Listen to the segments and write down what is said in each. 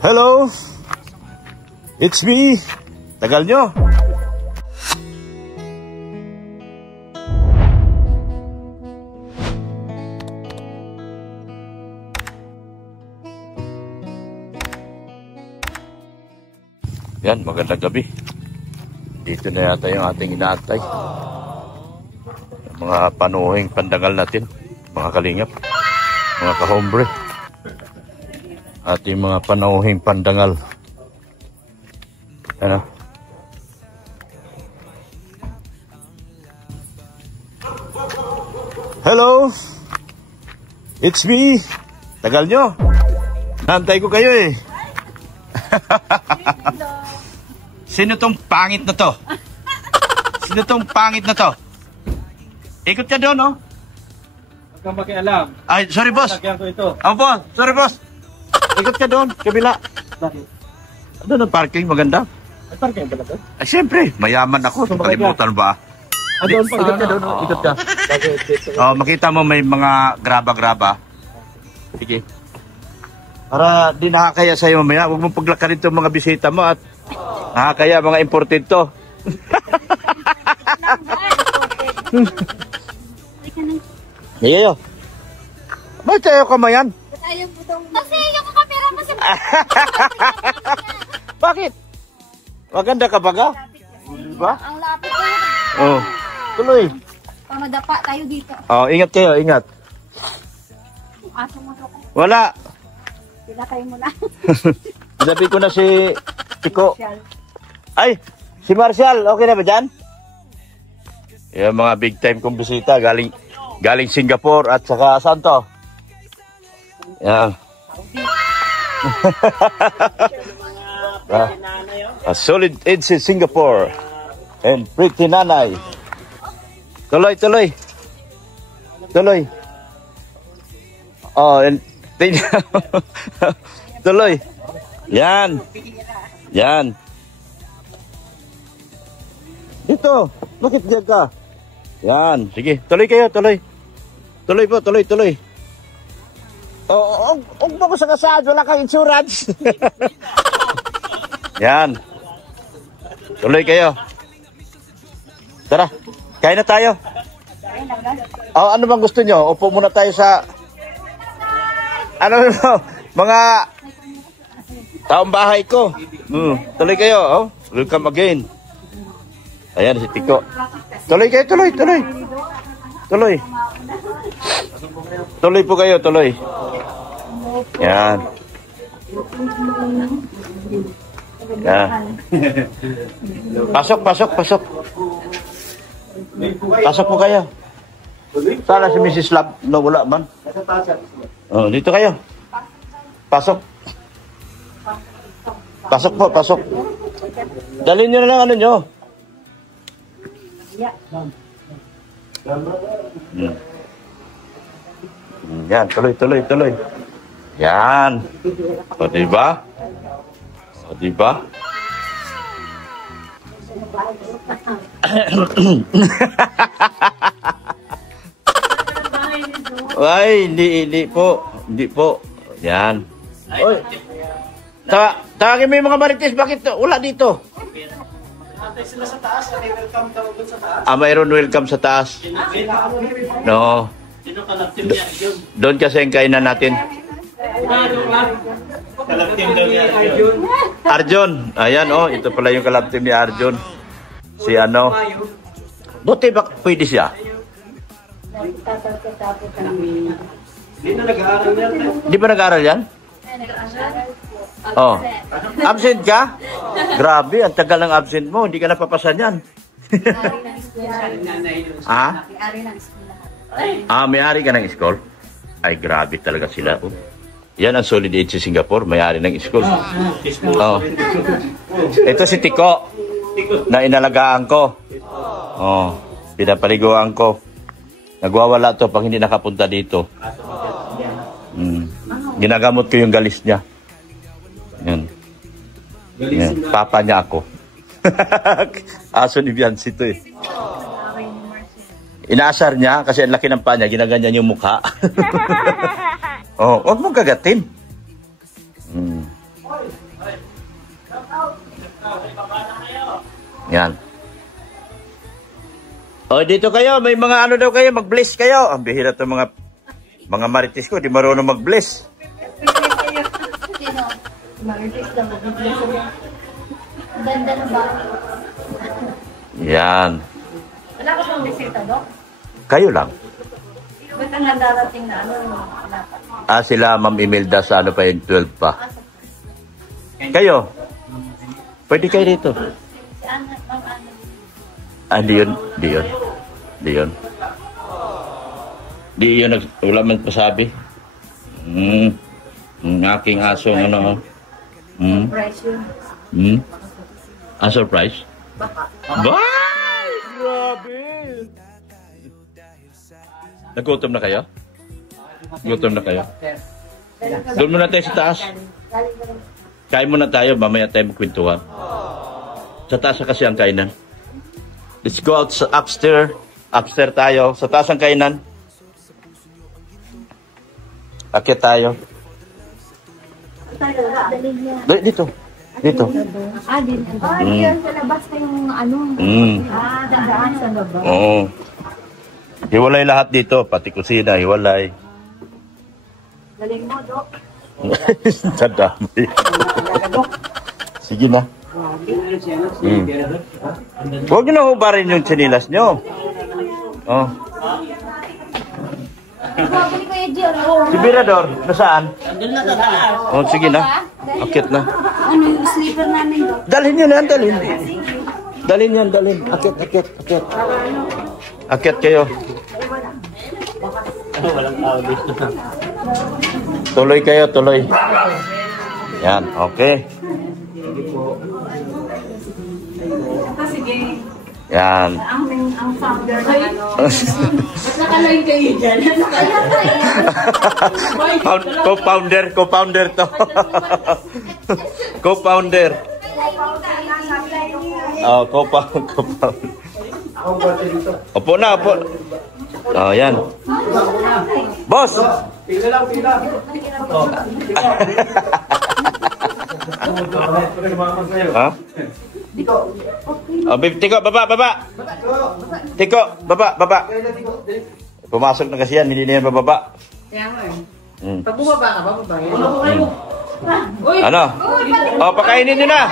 Hello, it's me. Tagal nyo. Yan, magandang gabi. Dito na yata yung ating inaatay. Mga panuhing pandangal natin, mga kalingap, mga kahombre. Ating mga panuhing pandangal. Ano? Hello, it's me. Tagal nyo. Nantay ko kayo eh. Sino tong pangit na to? Sino tong pangit na to? Ikot ka doon, no? Huwag kang makialam. Ay, sorry boss. Lagyan ko ito. Boss, sorry boss. Ikot ka doon, kabila. Bakit? Doon ang parking, maganda. Ay, parking pala doon? Ay, siyempre, mayaman ako. Kalimutan ba? Doon pa. Ikot ka doon, ikot ka. Oh, makita mo may mga graba-graba. Sige. Para di nakakaya sa'yo mamaya, huwag mong paglakarin itong mga bisita mo at nakakaya mga imported to. Ngayon. Ba't tayo kamayan? Kasi yung kamera mo sa... Bakit? Maganda ka baga? Diba? Ang lapit ko. Oh, tuloy. Pang madapa tayo dito. Oh, ingat kayo, ingat. Aso mo ako. Wala. Pinatay mo na. Sabi ko na si Pico. Ay, si Marshall, okay na ba dyan? Yung mga big time kong bisita, galing Singapore at saka saan to? Yan. A solid edge in Singapore and pretty nanay. Tuloy. Oh, and tuloy. Yan. Dito. Bakit diyan ka? Yan. Sige. Tuloy kayo. Tuloy po. Oh, huwag mo ko sa kasad. Wala kang insurance. Yan. Tuloy kayo. Tara. Kain na tayo. Oh, ano bang gusto nyo? Upo muna tayo sa... mga taong bahay ko. Tuloy kayo. Oh. Welcome again. Ayan si Tiko. Tuloy kayo. Tuloy po kayo. Yan. Pasok. Pasok po kayo. Sana si Mrs. Lab. No, wala man. Oh, dito kayo. Pasok po. Dalhin nyo na lang ano nyo. Yan, tuloy. Yan. O, diba? Ay, hindi po. Yan. Oy. Tawagin mo yung mga marites, bakit wala dito? Sila sa taas, may welcome daw doon sa taas. Mayroon welcome sa taas. No. Sino kalaptim niya? Doon kasi ang kainan natin. Kalaptim daw niya, Arjun. Arjun. Ayan, oh. Ito pala yung kalaptim ni Arjun. Si ano. Buti ba pwede siya? Hindi na nag-aaral yan. Di ba nag-aaral yan? Oh. Absent ka? Grabe, ang tagal ng absent mo. Hindi ka napapasan yan. Ha? May-ari ka ng school? Ay, grabe talaga sila. Oh. Yan ang solid age sa Singapore. May-ari ng school. Oh. Ito si Tiko na inalagaan ko. Oh. Pinapaliguan ko. Nagwawala to pag hindi nakapunta dito. Ginagamot ko yung galis niya. Yan. Papa niya ako. Aso ni Bianci to eh. Inaasar niya kasi ang laki ng paa niya, ginaganyan yung mukha. Oh, huwag mong kagatin. Yan. O, dito kayo. May mga ano daw kayo. Mag-bless kayo. Ang bihira to mga marites ko. Di marunong mag-bless. Sino? Marites lang. Ganda na ba? Yan. Wala ka pang bisita, Dok? Kayo lang. Ba't ang darating na ano? Sila Ma'am Imelda sa ano pa yung 12 pa. Kayo? Pwede kayo dito. Saan? Ma'am ano? Di yun. Di yun. Di yun. Di yun. Wala man pasabi. Ang aking asong ano. Surprise yun. Surprise? Bye! Grabe! Nagutom na kayo? Gutom na kayo? Doon muna tayo sa taas. Kain muna tayo, mamaya tayo magkwentuhan. Sa taas kasi ang kainan. Let's go out upstairs. Upstairs tayo. Sa taas ang kainan. Akit tayo. Dito. Dito. Dito. Diyan sa labas na yung ano. Dadaan sa labas. Oo. Hiwalay lahat dito. Pati kusina, hiwalay. Galing mo, Dok. Sa dami. Sige na. Huwag nyo na hubarin yung tsinilas nyo. Oh. Sabi ko yung Gio. Si Birador, nasaan? Oh, sige na. Akit na. Ano yung sleeper namin, Dok? Dalhin nyo na yan, dalhin. Dalhin yan, dalhin. Akit. Akit kayo. Tuloy kayo, tuloy. Yan, okay. Yan. Ang founder na ano. Nakalain kayo dyan. Co-founder to. Co-founder. Oh, co-founder. Opo na, opo. Oh, yan. Boss! Ha? Oh, Tiko, baba. Tiko, baba. Pumasok na kasi yan, hindi na yan bababa. Kaya nga eh. Pag bumaba ka, bababa yan. Ano? Oh, pakainin nyo na.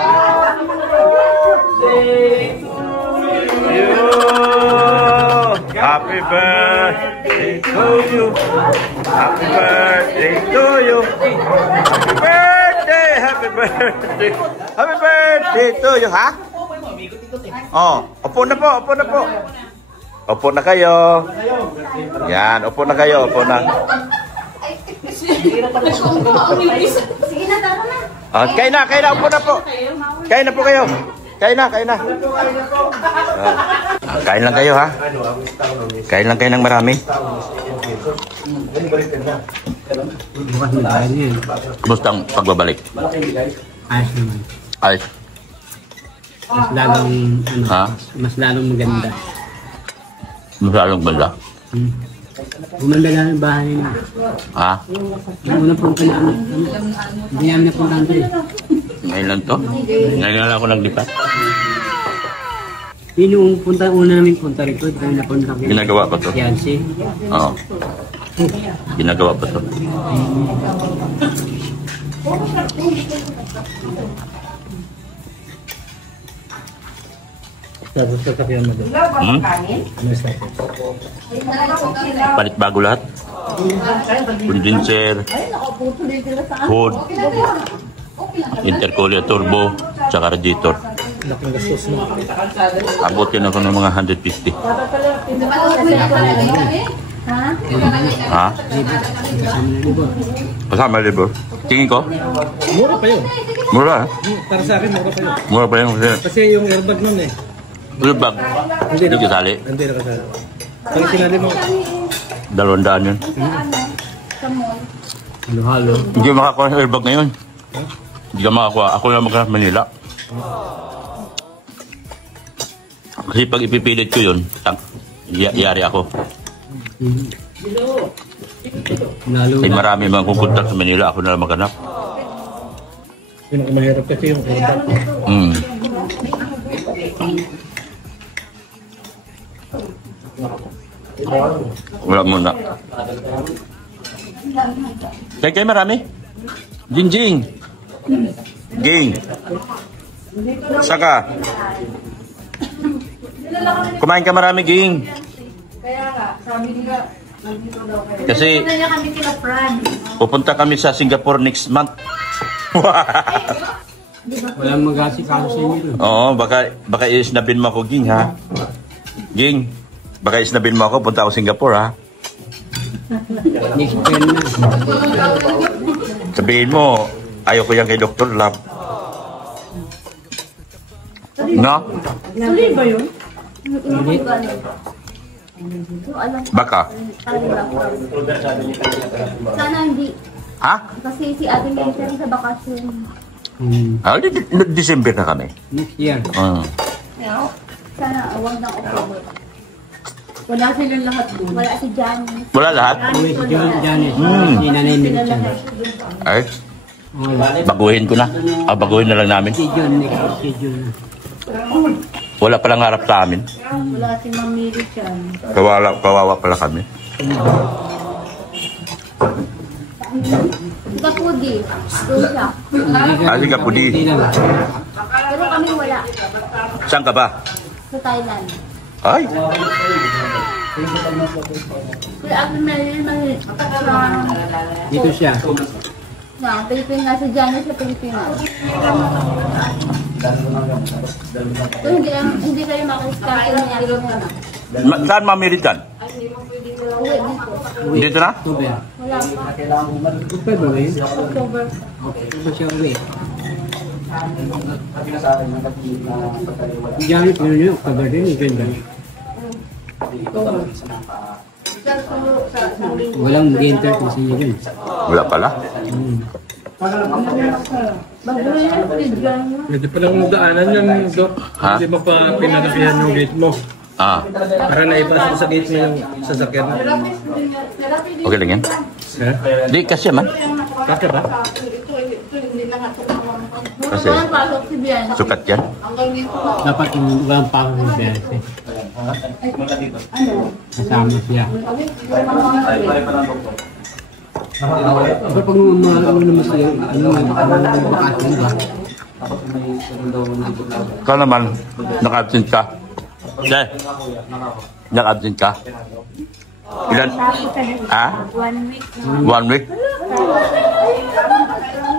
Happy birthday to you. Happy birthday to you. Happy birthday. Happy birthday to you, ha? Oh, upo na po. Upo na kayo. Yan, upo na kayo, upo na. Sige na, tara na. Kain na, upo na po. Kain na po kayo. Kain na. Kain lang kayo, ha? Kain lang kayo ng marami. Kumusta ang pagbabalik? Ayos naman. Ayos. Mas lalong, Ha? mas lalong maganda. Masyadong banda. Gumanda lang ang bahay na. Ha? Yung unang punta na, hindi namin napuntahan to eh. Ngayon lang to? Ngayon lang ako naglipat. Yun yung una namin punta rito, hindi kami napunta kami. Ginagawa pa to? Fiancé. Oo. Ginagawa pa to. Tapos sa kapiyan mo doon. Palit bago lahat. Condenser, hood, intercooler turbo, tsaka radiator. Laking gastos mo. Abot yun ako ng mga 150. Ha? Kasama libo. Tingin ko? Mura pa yun. Mura. Para sa akin, mura pa yun. Mura pa yun. Kasi yung airbag nun eh. Airbag. Hindi kasali. Hindi na kasali. Pag sinali mo, 200 yun. halo-halo. Hindi makakuha ng airbag na yun. Hindi ka makakuha. Ako lang maghanap Manila. Kasi pag ipipilit ko yun, yari ako. Lalo Ay marami mga kukontak sa Manila. Ako na lang maghanap. pinakamahirap kasi yung airbag. Wala muna. Kay marami? Jingjing. Ging. Saka. Kumain ka marami, Ging. Kaya nga, sabi nila, Kasi niya kami kila Fran. pupunta kami sa Singapore next month. Walang mag-asikaso sa inyo. Oo, baka isnabin mo ako, Ging, ha? Ging, baka isnabin mo ako, punta ako Singapore, ha? Next year na. Sabihin mo, ayaw ko yan kay Dr. Love. No? Tuloy ba yun? Hindi. Baka. Sana hindi. Ha? Kasi si Ate Mentor sa bakasyon. Ah, December na kami. Next year. Sana awag ng October. Wala silang lahat doon. Wala si Janice. Wala lahat? Uwi si Janice. Si Nanay Milchan. Ay, baguhin ko na. Baguhin na lang namin. Schedule, next schedule. Wala palang harap sa amin. Wala si Ma'am Mary Chan. Kawawa pala kami. Si Kapudi. Doon siya. Si Kapudi. Pero kami wala. Saan ka ba? Sa Thailand. Ay, Kaya Ate Mary, Dito siya. na Pilipinas. Si Janice sa Pilipinas. So, hindi kayo makaskarte niya. saan mamiritan? Uwi dito. Dito na? October. Wala pa. October ba yun? October. October siya uwi. Si Janice, gano'n yun? October din, November. Walang mag-enter kasi yun. Wala pala. Bago yan si Janice. Pwede palang daanan yun, Dok. Ha? Hindi mo pa pinalakihan yung gate mo. Para naipasa sa gate mo yung sasakyan. Okay lang yan. Ha? Di kasi man. Kaka ba? Kasi Walang pasok si Bian. sukat yan. Dapat yung walang pako ng BRC. Kasama siya. Pero pag naman siya, bakasyon ba? Ikaw naman, naka-absent ka. Hindi. Naka-absent ka. Ilan? Ha? 1 week. 1 week?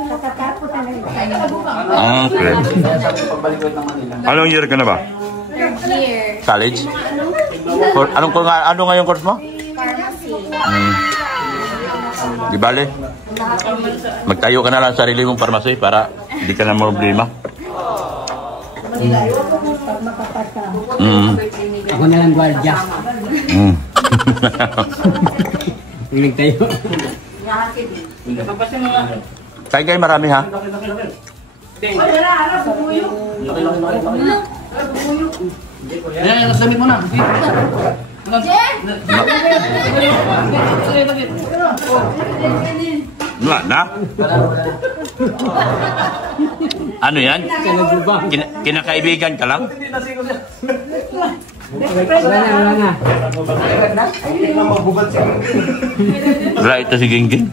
Kakatapos na lang. Okay. Anong year ka na ba? Third year. College? Ano nga yung course mo? Pharmacy. Di bale? Magtayo ka na lang sa sarili mong pharmacy para hindi ka na problema. Ako na lang gwardiya. Yung nagtayo. Kaya marami, ha? Wala na? Ano yan? Kinakaibigan ka lang? Wala na. Wala ito si Gingging.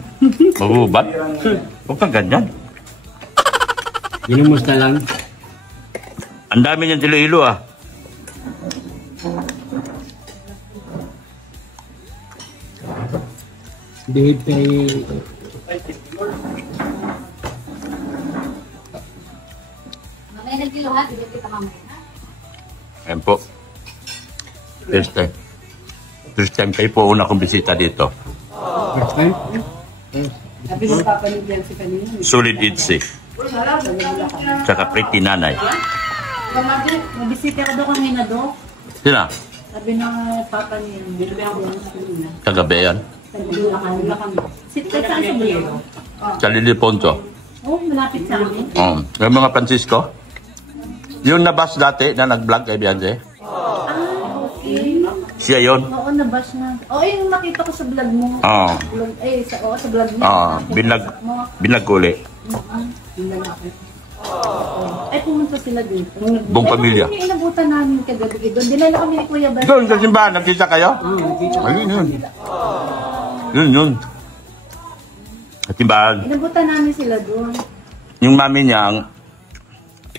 Mabubat. Huwag kang ganyan. Ginumos na lang. Ang dami niyan tilo-ilo, ah. Behave kay... Mamaya nagkiluhan, hindi kita mamaya. Ayan po. First time kayo po una kong bisita dito. First time? Sabi ng papa ni Bian si kanina. Solid Itzy. Tsaka pretty nanay. Kamagi, nabisita ka daw kanina, Dok. Sina? Sabi ng papa niya, Bian kanina. Kagabi yan. Wala kami. Sit ka saan sa Bian? Sa Liliponto. Oh, malapit sa amin. Yung mga Francisco. Yung nabas dati na nag-vlog kay Beyonce. Okay. Siya yun. Oo, nabas na. Oo, yung nakita ko sa vlog mo. Oo. Sa vlog niya. Binag ko uli. Yung lalaki. Ay, pumunta sila dito. Buong pamilya. Yung inabutan namin kagabi doon. Dinala kami ni Kuya Bal. Doon sa simbahan, nagkita kayo? Ayun yun. Yun. Sa simbahan. Inabutan namin sila doon. Yung mami niya, ang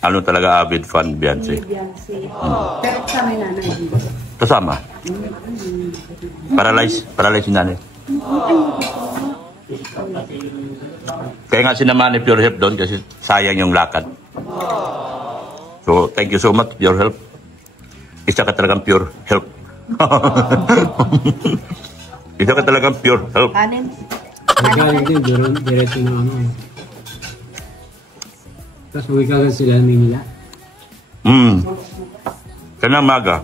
ano talaga avid fan, Beyonce. Beyonce. Pero kasama yung nanay dito. Kasama. Paralyzed yung nanay. Kaya nga sinamahan ni Pure Help doon kasi sayang yung lakad. So, thank you so much, Pure Help. Isa ka talagang Pure Help. Isa ka talagang Pure Help. Kanin. Galing din, diretso na ano. Tapos uwi ka sila ng Manila. Kanang maga.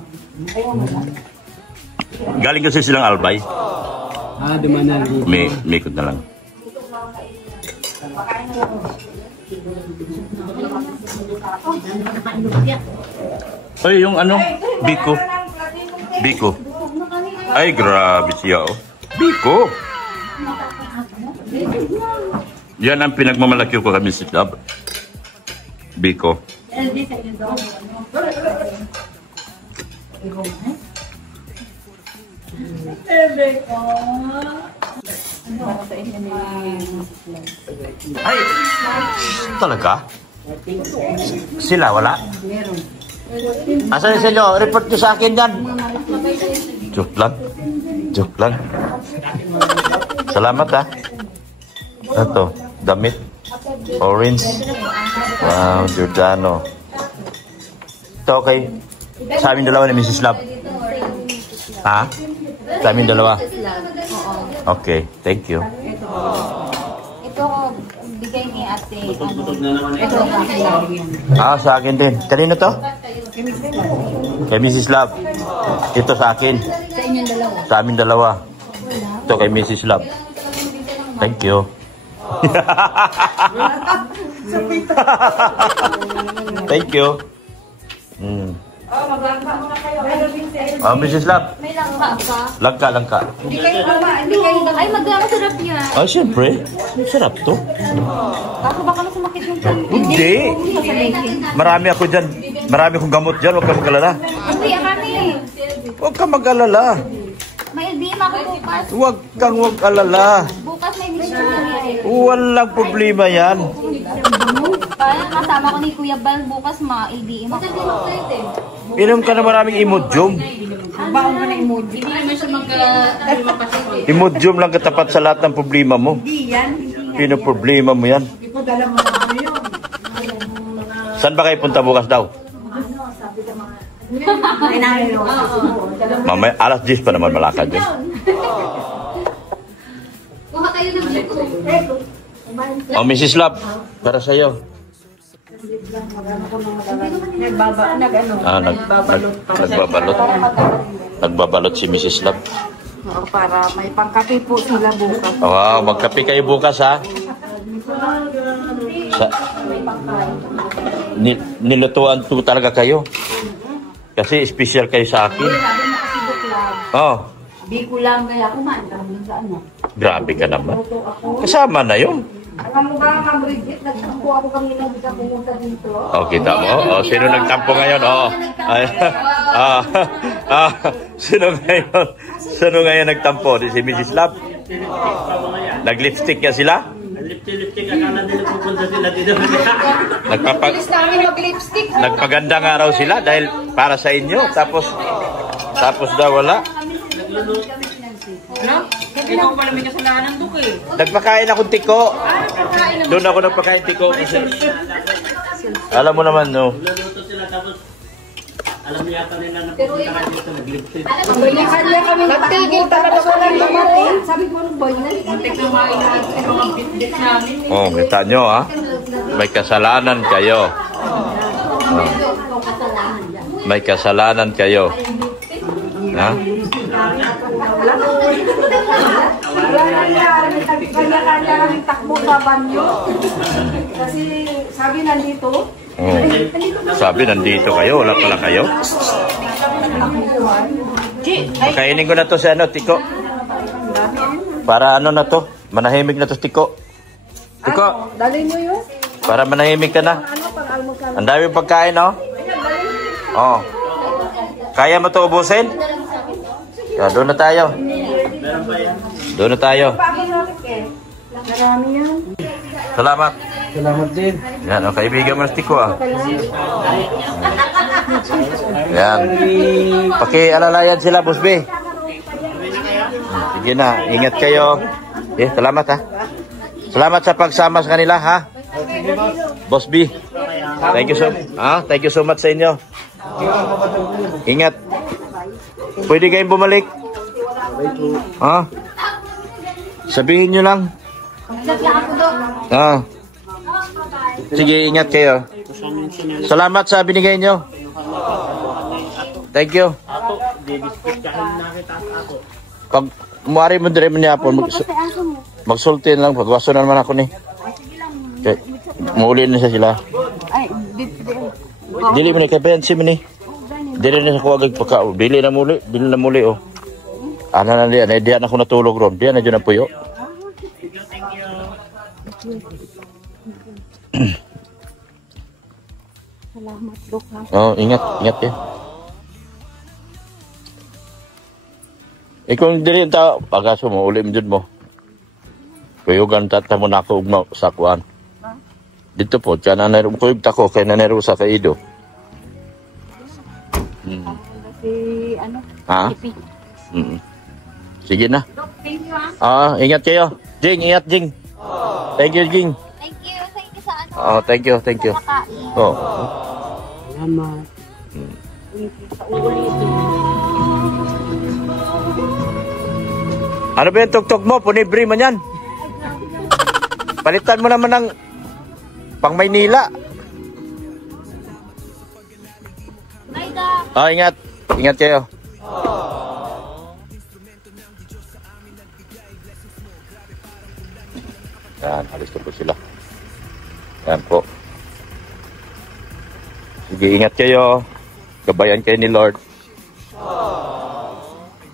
Galing kasi silang Albay. Dumaan na dito. May ikot na lang. Ay, yung ano? Biko. Ay, grabe siya, oh. Biko. Yan ang pinagmamalaki ko kami sa club. Biko. Ay, talaga? Sila, wala? Asan sa inyo? Report nyo sa akin yan. Joke lang. Salamat, ha. Ito, damit. Orange. Wow, Giordano. Ito, okay. Sa amin dalawa ni Mrs. Love. Ha? Sa amin dalawa? Okay, thank you. Ito, bigay ni ate. Sa akin din. Kanino to? Kay Mrs. Love. Ito sa akin. Sa inyong dalawa. Sa amin dalawa. Ito kay Mrs. Love. Thank you. Thank you. Mrs. Love. May langka ka? Langka. Hindi kayo ay magkakasarap yan. Ah, siyempre. Sarap to. Ako baka masumakit yung pan. Hindi. Marami ako dyan. Marami akong gamot dyan. Huwag ka mag-alala. Hindi, kami. Huwag ka mag-alala. May LBM ako bukas. Huwag kang mag-alala. Bukas may mission kami. Walang problema yan. Kaya kasama ko ni Kuya Bal bukas ma-LBM ako. Inom ka na maraming Imodium. Baon ka na emoji. Hindi naman siya mag-kapasiti. Imodium lang katapat sa lahat ng problema mo. Hindi yan. Pinoproblema mo yan. Hindi ko dala mo na ano yun. Saan ba kayo punta bukas daw? Ay, namin yung Mamaya, alas 10 pa naman malakad yun. Kuha kayo ng buko. Oh, Mrs. Love, para sa'yo. Nagbabalot. Nagbabalot si Mrs. Love. Para may pangkape po sila bukas. Wow, magkape kayo bukas, ha? Nilutuan to talaga kayo. Kasi special kayo sa akin. Sabi mo kasi buklag. Oh, Biko lang kaya kumain ka rin sa ano. grabe ka naman. Kasama na yun. Alam mo ba, Ma'am Bridget, nagtampo ako kanina hindi ka pumunta dito. Oh, kita mo? Oh, sino nagtampo ngayon? Oh. Ay, sino ngayon? Sino ngayon nagtampo? Si Mrs. Love? Nag-lipstick niya sila? Lipstick, akala din pupunta sila dito. Bilis namin mag-lipstick. Nagpagandang araw sila dahil para sa inyo. Tapos daw wala. Ano? Ikaw pala may kasalanan doon eh. Nagpakain akong tiko. Doon ako nagpakain tiko. Kasi, alam mo naman, no? Luluto sila tapos alam yata nila na pupunta ka dito nag-lipstick. Nagtigil talaga ko lang dumating. Sabi ko, ano ba yun? Muntik na mainit sa mga bitbit namin. Oh, kita nyo, ha? May kasalanan kayo. Oh. May kasalanan kayo. Ha? Kanya-kanya kami takbo sa banyo. Kasi sabi nandito. Oh. Sabi, nandito kayo. Wala pala kayo. Pakainin ko na to sa ano, tiko. Para ano na to? Manahimik na to, tiko. Tiko. Dali mo yun. Para manahimik ka na. Ano Ang dami pagkain, no? Oh. Kaya mo ito ubusin? Yeah, doon na tayo. Doon na tayo. Marami yan. Salamat. Salamat din. Yan, oh, kaibigan mo na Tiko, ah. Yan. Pakialalayan sila, Boss B. Sige na, ingat kayo. Salamat, ha. Salamat sa pagsama sa kanila, ha. Boss B. Thank you so much sa inyo. Ingat. Pwede kayong bumalik. Ha? Sabihin nyo lang. Sige, ingat kayo. Salamat sa binigay nyo. Thank you. Pag umari mo dire niya po, magsulti lang. Pagwaso na naman ako ni. Okay. Mauli na sila. Dili mo ni kabayan si mo ni. Dili na sa kuwagag pagka. Dili na muli oh. Ano na diyan, diyan ako natulog ron. Diyan na dyan ang puyo. Salamat, Dok. Oh, ingat eh. Ikaw dili ta pagaso mo ulim jud mo. Kuyugan tata mo nako ugma sa kuan. Dito po kana nero ko tako kay nanero sa kaido. Si ano? Ha? Sige na. Thank you, Ingat kayo. Jing, ingat Jing. Thank you, Jing. Thank you sa ano. Thank you. Oh. Salamat. Ano ba yung tuktok mo? Punibre man yan. Palitan mo naman ng pang Maynila. Ingat. Ingat kayo. Yan, alis ko po sila. Yan po. Sige, ingat kayo. Gabayan kayo ni Lord.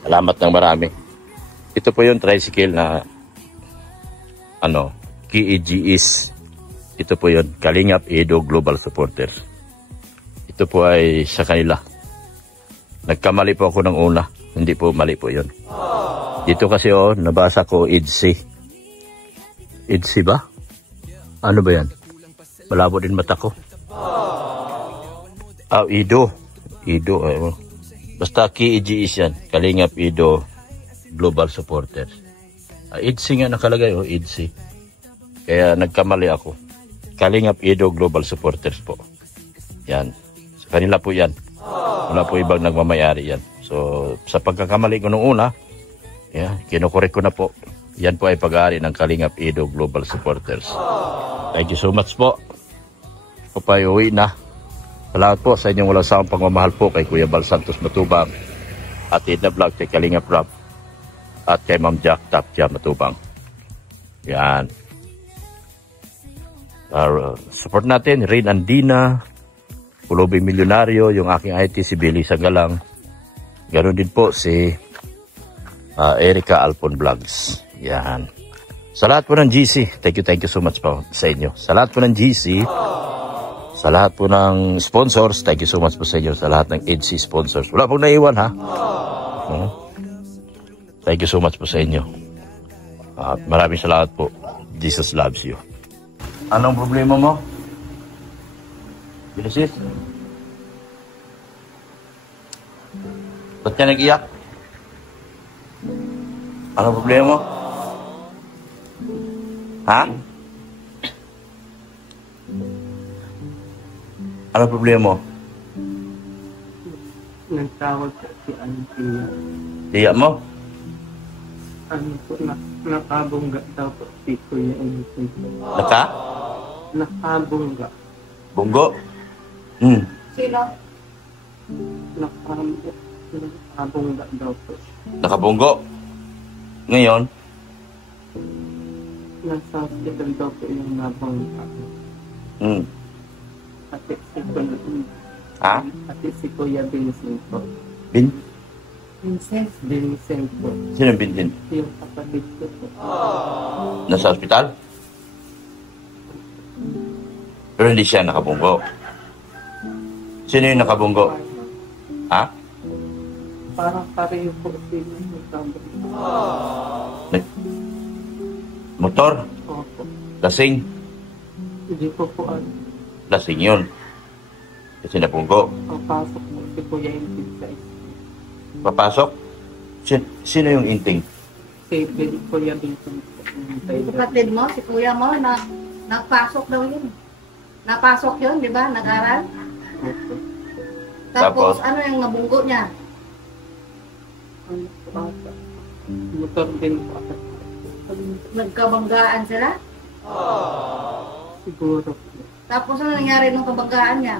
Salamat ng marami. Ito po yung tricycle na KEGS. Ito po yun, Kalingap Edo Global Supporters. Ito po ay sa kanila. Nagkamali po ako ng una. Hindi po mali po yun. Dito kasi nabasa ko EDC. EDC ba? Ano ba yan? Malabo din mata ko. Edo. Basta KEGS yan. Kalingap Edo Global Supporters. EDC nga nakalagay, EDC. Kaya nagkamali ako. Kalingap Edo Global Supporters po. Yan. Sa kanila po yan. Wala po ibang nagmamayari yan. So, sa pagkakamali ko nung una, kinukorek ko na po. Yan po ay pag-aari ng Kalingap Edo Global Supporters. Thank you so much po. Ako pa uwi na. Salamat po sa inyong walang sawang pagmamahal po kay Kuya Bal Santos Matubang at Edna Vlog kay Kalingap Rap at kay Ma'am Jack Tapia Matubang. Yan. Support natin, Rain Andina, Pulubing Milyonaryo, yung aking IT si Billy Sagalang. Ganon din po si Erica Alpon Vlogs. Yan. Sa lahat po ng GC, thank you so much po sa inyo. Sa lahat po ng GC, sa lahat po ng sponsors, thank you so much po sa inyo. Sa lahat ng EDC sponsors. Wala pong naiwan, ha? Thank you so much po sa inyo. Maraming salamat po. Jesus loves you. Anong problema mo? Genesis? Ba't ka nag-iyak? Anong problema mo? Ha? Anong problema mo? Nagtawag po si Antia. Tiyak mo? Nakabungga daw po si Kuya Enrique. Nakabungga. Bunggo? Sino? Nakabungga daw po. Nakabunggo? Ngayon? Nasa hospital daw po yung nabungga. Pati si Kuya Vincent po. Vincent po. Sino Vincent? Yung kapatid ko po. Nasa ospital? Pero hindi siya nakabunggo. Sino yung nakabunggo? Ha? Parang pareho po din yung magkabot. Motor? Opo. Lasing? Hindi po po ano. Lasing yun. Kasi nabunggo. Papasok po si Kuya Intin sa Papasok? Sino yung inting? si Kuya Intin. Kapatid mo, si kuya mo, napasok daw yun. Napasok yun, di ba? Nag-aral. Tapos? Tapos, ano yung nabunggo niya? Ano po ata? Motor din po ata. Nagkabanggaan sila? Siguro. Tapos, ano nangyari nung kabanggaan niya?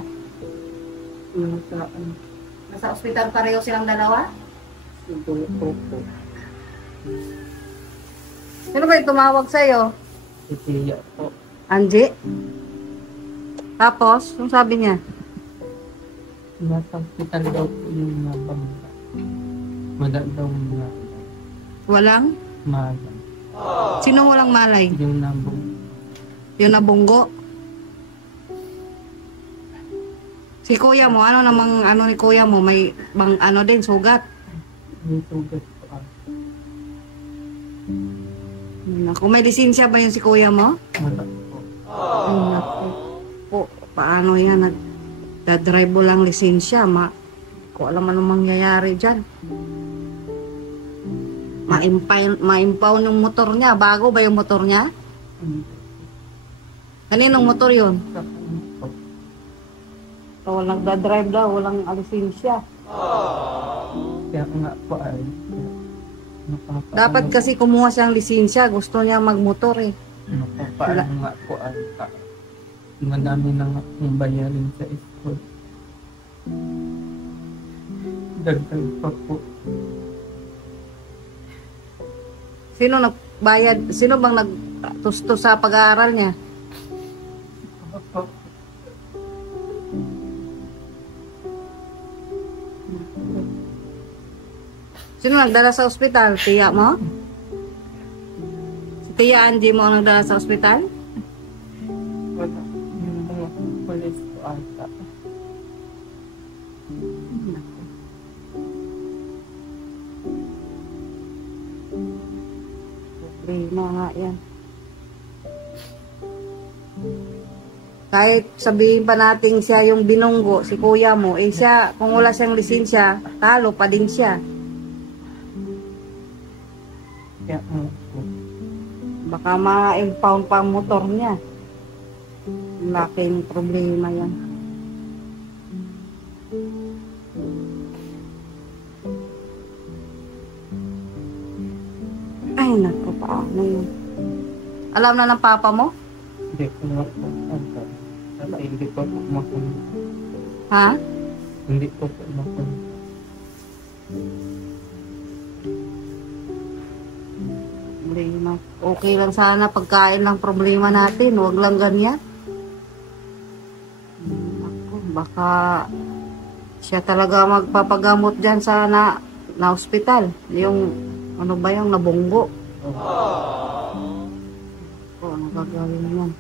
Nasaan? Nasa ospital pareho silang dalawa? Siguro po. Sino ba yung tumawag sa'yo? Si Tia po. Angie? Tapos, anong sabi niya? Nasa hospital daw po yung nabangga. Wala daw na. Walang? Malam. Sino walang malay? Yung nabong. Yung nabunggo? Si kuya mo, ano namang ano ni kuya mo? May bang ano din, sugat? Yung tugas po ata. Naku, may lisensya ba yun si kuya mo? Wala po. Ay, naku. Po, paano yan? Nagdadrive mo lang lisensya. Kung alam anong mangyayari dyan. Ma-impound yung motor niya. Bago ba yung motor niya? Kaninong motor yun? So, walang nagdadrive daw. Walang lisensya. Kaya nga po ay Dapat kasi kumuha siyang lisensya. Gusto niya magmotor eh. paano nga po ay madami na nga yung bayarin sa school. Dagdag pa po. Sino nagbayad? Sino bang nagtusto sa pag-aaral niya? Sino nagdala sa ospital? Tiya mo? Si Tiya Angie mo ang nagdala sa ospital? Wala. Yung mga police po ata. Problema nga yan. Kahit sabihin pa natin siya yung binunggo, si kuya mo, eh siya, kung wala siyang lisensya, talo pa din siya. Kaya po. Baka ma-impound pa ang motor niya. Laking problema yan. Ay, naku, paano yun? Alam na ng papa mo? Hindi ko nga po. Kasi hindi po po makulit. Ha? Hindi po po makulit. Problema. Okay lang sana pagkain lang problema natin. Huwag lang ganyan. Naku, baka siya talaga magpapagamot dyan sa na hospital. Yung, ano ba yung nabunggo? Oh, ano gagawin yan?